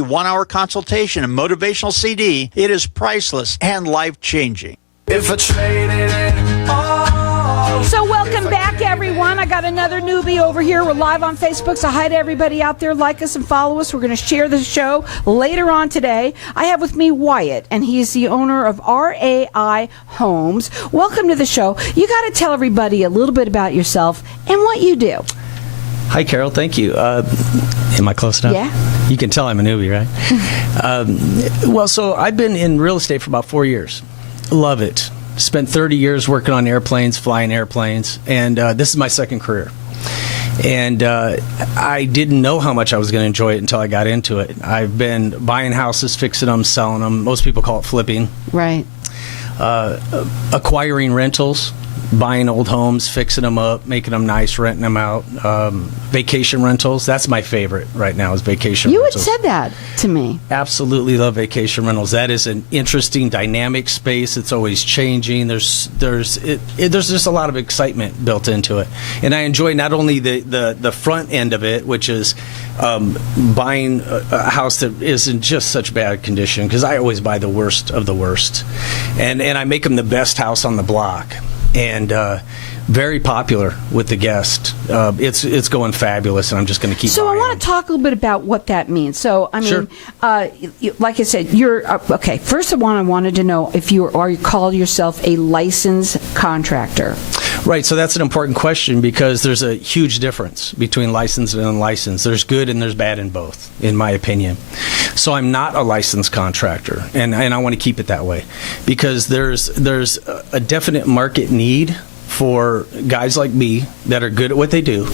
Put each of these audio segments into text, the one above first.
1-hour consultation and motivational CD. It is priceless and life-changing. If I traded it all. So welcome back, everyone. I got another newbie over here. We're live on Facebook, so hi to everybody out there. Like us and follow us. We're going to share the show later on today. I have with me Wyatt, and he's the owner of RAI Homes. Welcome to the show. You got to tell everybody a little bit about yourself and what you do. Hi, Carol. Thank you. Am I close enough? Yeah. You can tell I'm a newbie, right? Well, so I've been in real estate for about 4 years. Love it. Spent 30 years working on airplanes, flying airplanes, and this is my second career. And I didn't know how much I was going to enjoy it until I got into it. I've been buying houses, fixing them, selling them. Most people call it flipping. Right. Acquiring rentals. Buying old homes, fixing them up, making them nice, renting them out. Vacation rentals, that's my favorite right now is vacation rentals. You had said that to me. Absolutely love vacation rentals. That is an interesting, dynamic space. It's always changing. There's just a lot of excitement built into it. And I enjoy not only the front end of it, which is buying a house that is in just such bad condition, because I always buy the worst of the worst. And I make them the best house on the block. And very popular with the guest. It's going fabulous, and I'm just going to keep. So I want them. to talk a little bit about what that means. So I mean, Sure. Like I said, you're okay. First of all, I wanted to know if you call yourself a licensed contractor. Right. So that's an important question because there's a huge difference between licensed and unlicensed. There's good and there's bad in both, in my opinion. So I'm not a licensed contractor, and I want to keep it that way because there's a definite market need for guys like me that are good at what they do,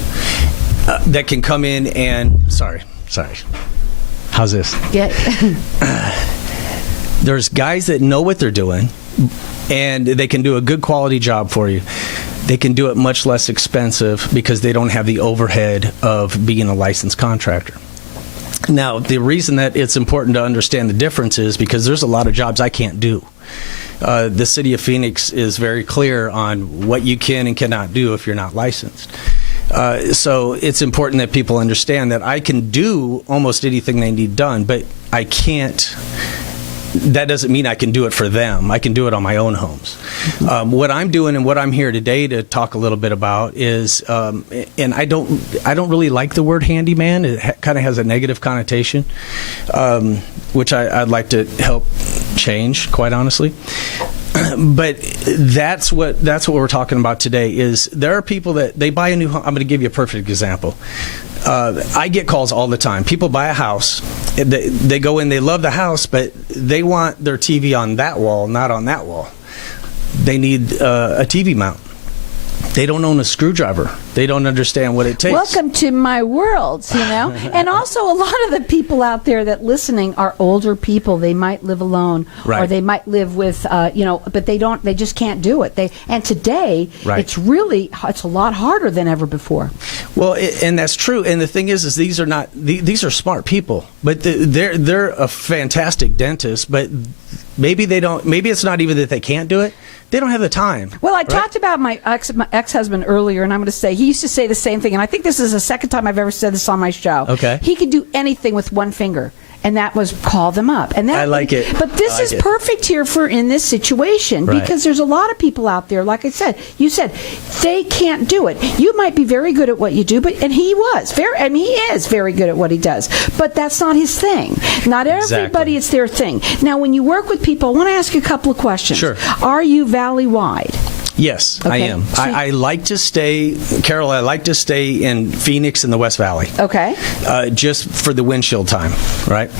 that can come in and sorry. How's this? Yeah. There's guys that know what they're doing, and they can do a good quality job for you. They can do it much less expensive because they don't have the overhead of being a licensed contractor. Now, the reason that it's important to understand the difference is because there's a lot of jobs I can't do. The city of Phoenix is very clear on what you can and cannot do if you're not licensed. So it's important that people understand that I can do almost anything they need done, but I can't. That doesn't mean I can do it for them. I can do it on my own homes. What I'm doing and what I'm here today to talk a little bit about is, and I don't really like the word handyman. It kind of has a negative connotation, which I'd like to help change, quite honestly. But that's what we're talking about today. Is there are people that they buy a new home. I'm going to give you a perfect example. I get calls all the time. People buy a house. They go in, they love the house, but they want their TV on that wall, not on that wall. They need a TV mount. They don't own a screwdriver. They don't understand what it takes. Welcome to my world, you know. And also, a lot of the people out there that listening are older people. They might live alone, right. Or they might live with, but they don't. They just can't do it. And today, right. it's a lot harder than ever before. Well, and that's true. And the thing is these are smart people, but they're a fantastic dentist, but maybe they don't. Maybe it's not even that they can't do it. They don't have the time. Well, I talked about my ex-husband earlier, and I'm going to say he used to say the same thing, and I think this is the second time I've ever said this on my show. Okay. He could do anything with one finger, and that was call them up. And that, I like it. But this is perfect here in this situation, right. Because there's a lot of people out there, like I said, you said, they can't do it. You might be very good at what you do, and he is very good at what he does, but that's not his thing. Not everybody, it's their thing. Now, when you work with people, I want to ask you a couple of questions. Sure. Are you valley-wide? Yes, okay. I am. I like to stay, Carol, in Phoenix in the West Valley. Okay. Just for the windshield time, right?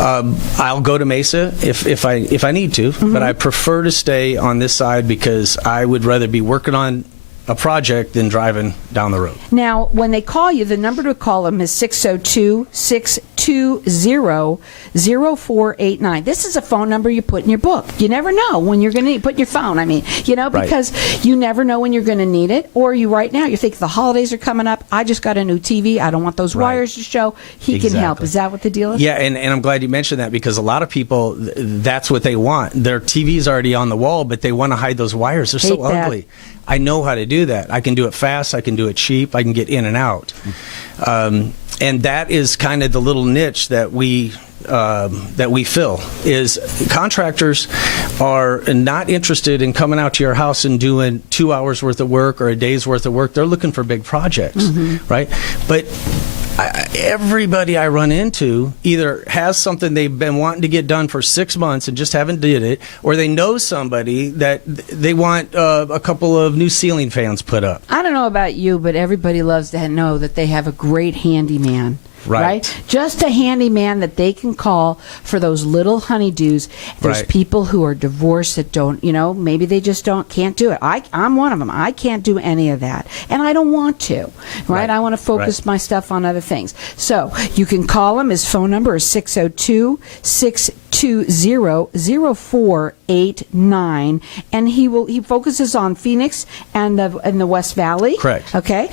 I'll go to Mesa if I need to, but I prefer to stay on this side because I would rather be working on a project than driving down the road. Now, when they call you, the number to call them is 602-620-0489. This is a phone number you put in your book. You never know when you're going to put in your phone. Because you never know when you're going to need it. Or you right now, you think the holidays are coming up. I just got a new TV. I don't want those wires to show. He can help. Is that what the deal is? Yeah, and I'm glad you mentioned that because a lot of people, that's what they want. Their TV's already on the wall, but they want to hide those wires. They're so ugly. I know how to do that. I can do it fast. I can do it cheap. I can get in and out. And that is kind of the little niche that we that we fill is contractors are not interested in coming out to your house and doing 2 hours worth of work or a day's worth of work. They're looking for big projects, right? But everybody I run into either has something they've been wanting to get done for 6 months and just haven't did it, or they know somebody that they want a couple of new ceiling fans put up. I don't know about you, but everybody loves to know that they have a great handyman. Right? Just a handyman that they can call for those little honeydews. There's people who are divorced that don't, maybe they just can't do it. I'm one of them. I can't do any of that. And I don't want to, right? I want to focus my stuff on other things. So you can call him. His phone number is 602-620-0489. And he focuses on Phoenix and the West Valley. Correct. Okay.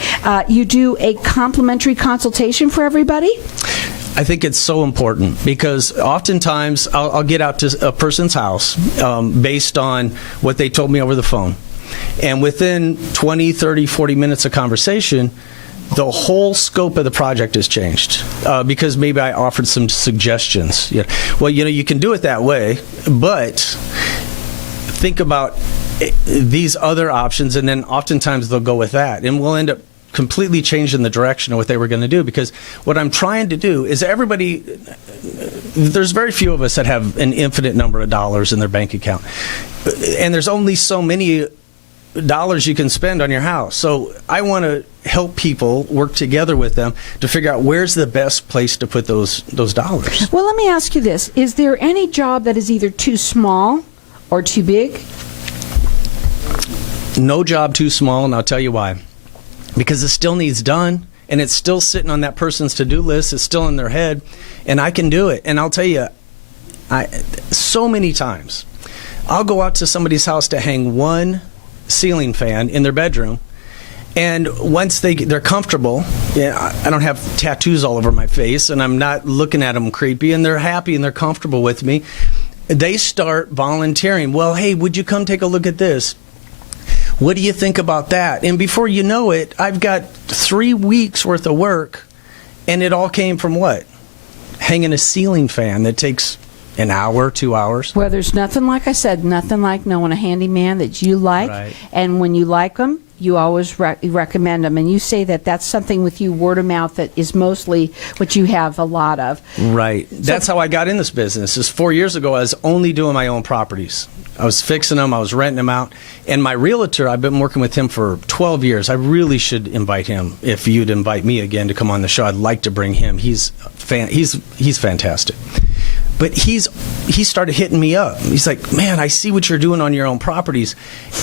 You do a complimentary consultation for everybody? I think it's so important because oftentimes I'll get out to a person's house based on what they told me over the phone. And within 20, 30, 40 minutes of conversation, the whole scope of the project has changed because maybe I offered some suggestions. Yeah. Well, you can do it that way, but think about these other options, and then oftentimes they'll go with that. And we'll end up completely changing the direction of what they were going to do, because what I'm trying to do is there's very few of us that have an infinite number of dollars in their bank account, and there's only so many dollars you can spend on your house. So I want to help people work together with them to figure out where's the best place to put those dollars. Well, let me ask you this. Is there any job that is either too small or too big? No job too small, and I'll tell you why. Because it still needs done, and it's still sitting on that person's to-do list. It's still in their head, and I can do it. And I'll tell you, so many times, I'll go out to somebody's house to hang one ceiling fan in their bedroom, and once they're comfortable, I don't have tattoos all over my face, and I'm not looking at them creepy, and they're happy and they're comfortable with me, they start volunteering. Well, hey, would you come take a look at this? What do you think about that? And before you know it, I've got 3 weeks worth of work, and it all came from what? Hanging a ceiling fan that takes an hour, 2 hours. Well, there's nothing, like I said, nothing like knowing a handyman that you like. Right. And when you like them, you always recommend them. And you say that that's something with you, word of mouth, that is mostly what you have a lot of. Right. That's how I got in this business. Is 4 years ago, I was only doing my own properties. I was fixing them. I was renting them out. And my realtor, I've been working with him for 12 years. I really should invite him. If you'd invite me again to come on the show, I'd like to bring him. He's fantastic. But he started hitting me up. He's like, man, I see what you're doing on your own properties.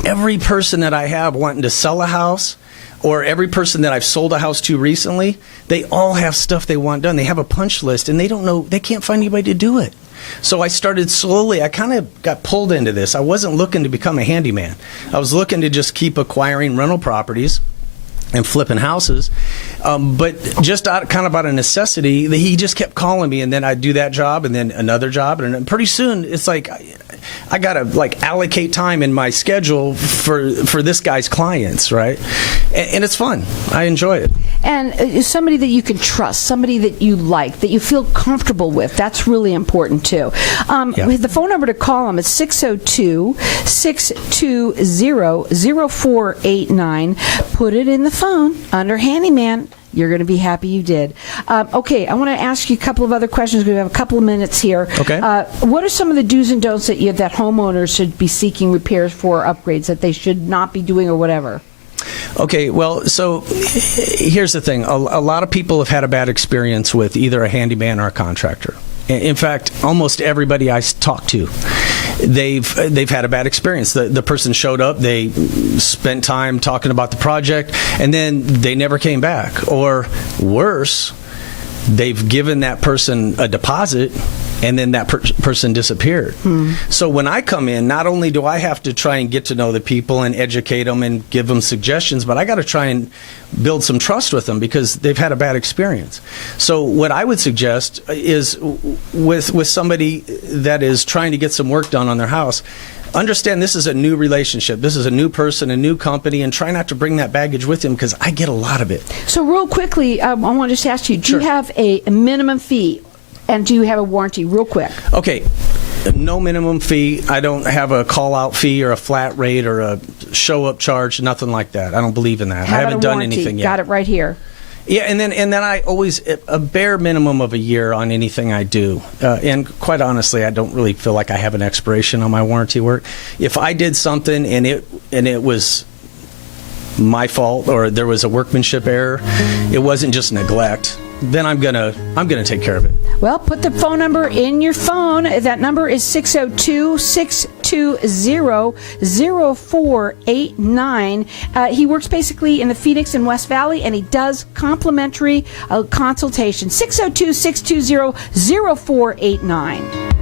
Every person that I have wanting to sell a house, or every person that I've sold a house to recently, they all have stuff they want done. They have a punch list, and they don't know, they can't find anybody to do it. So I started slowly, I kind of got pulled into this. I wasn't looking to become a handyman. I was looking to just keep acquiring rental properties and flipping houses. But just out of necessity, he just kept calling me, and then I'd do that job and then another job. And pretty soon it's like I got to allocate time in my schedule for this guy's clients, right? And it's fun. I enjoy it. And somebody that you can trust, somebody that you like, that you feel comfortable with, that's really important too. The phone number to call them is 602-620-0489. Put it in the phone under handyman. You're going to be happy you did. Okay, I want to ask you a couple of other questions. We have a couple of minutes here. Okay. What are some of the do's and don'ts that homeowners should be seeking repairs for, upgrades that they should not be doing, or whatever? Okay, well, so here's the thing. A lot of people have had a bad experience with either a handyman or a contractor. In fact, almost everybody I talk to, they've had a bad experience. The person showed up, they spent time talking about the project, and then they never came back. Or worse, they've given that person a deposit, and then that person disappeared. So when I come in, not only do I have to try and get to know the people and educate them and give them suggestions, but I got to try and build some trust with them because they've had a bad experience. So what I would suggest is with somebody that is trying to get some work done on their house, understand this is a new relationship. This is a new person, a new company, and try not to bring that baggage with him because I get a lot of it. So real quickly, I want to just ask you, do you have a minimum fee? And do you have a warranty? Real quick. Okay. No minimum fee. I don't have a call-out fee or a flat rate or a show-up charge, nothing like that. I don't believe in that. How I about haven't a done warranty? anything yet. Got it right here. Yeah, and then I always, a bare minimum of a year on anything I do. And quite honestly, I don't really feel like I have an expiration on my warranty work. If I did something and it was my fault or there was a workmanship error, it wasn't just neglect, then I'm gonna take care of it. Well, put the phone number in your phone. That number is 602-620-0489. He works basically in the Phoenix and West Valley, and he does complimentary consultation. 602-620-0489.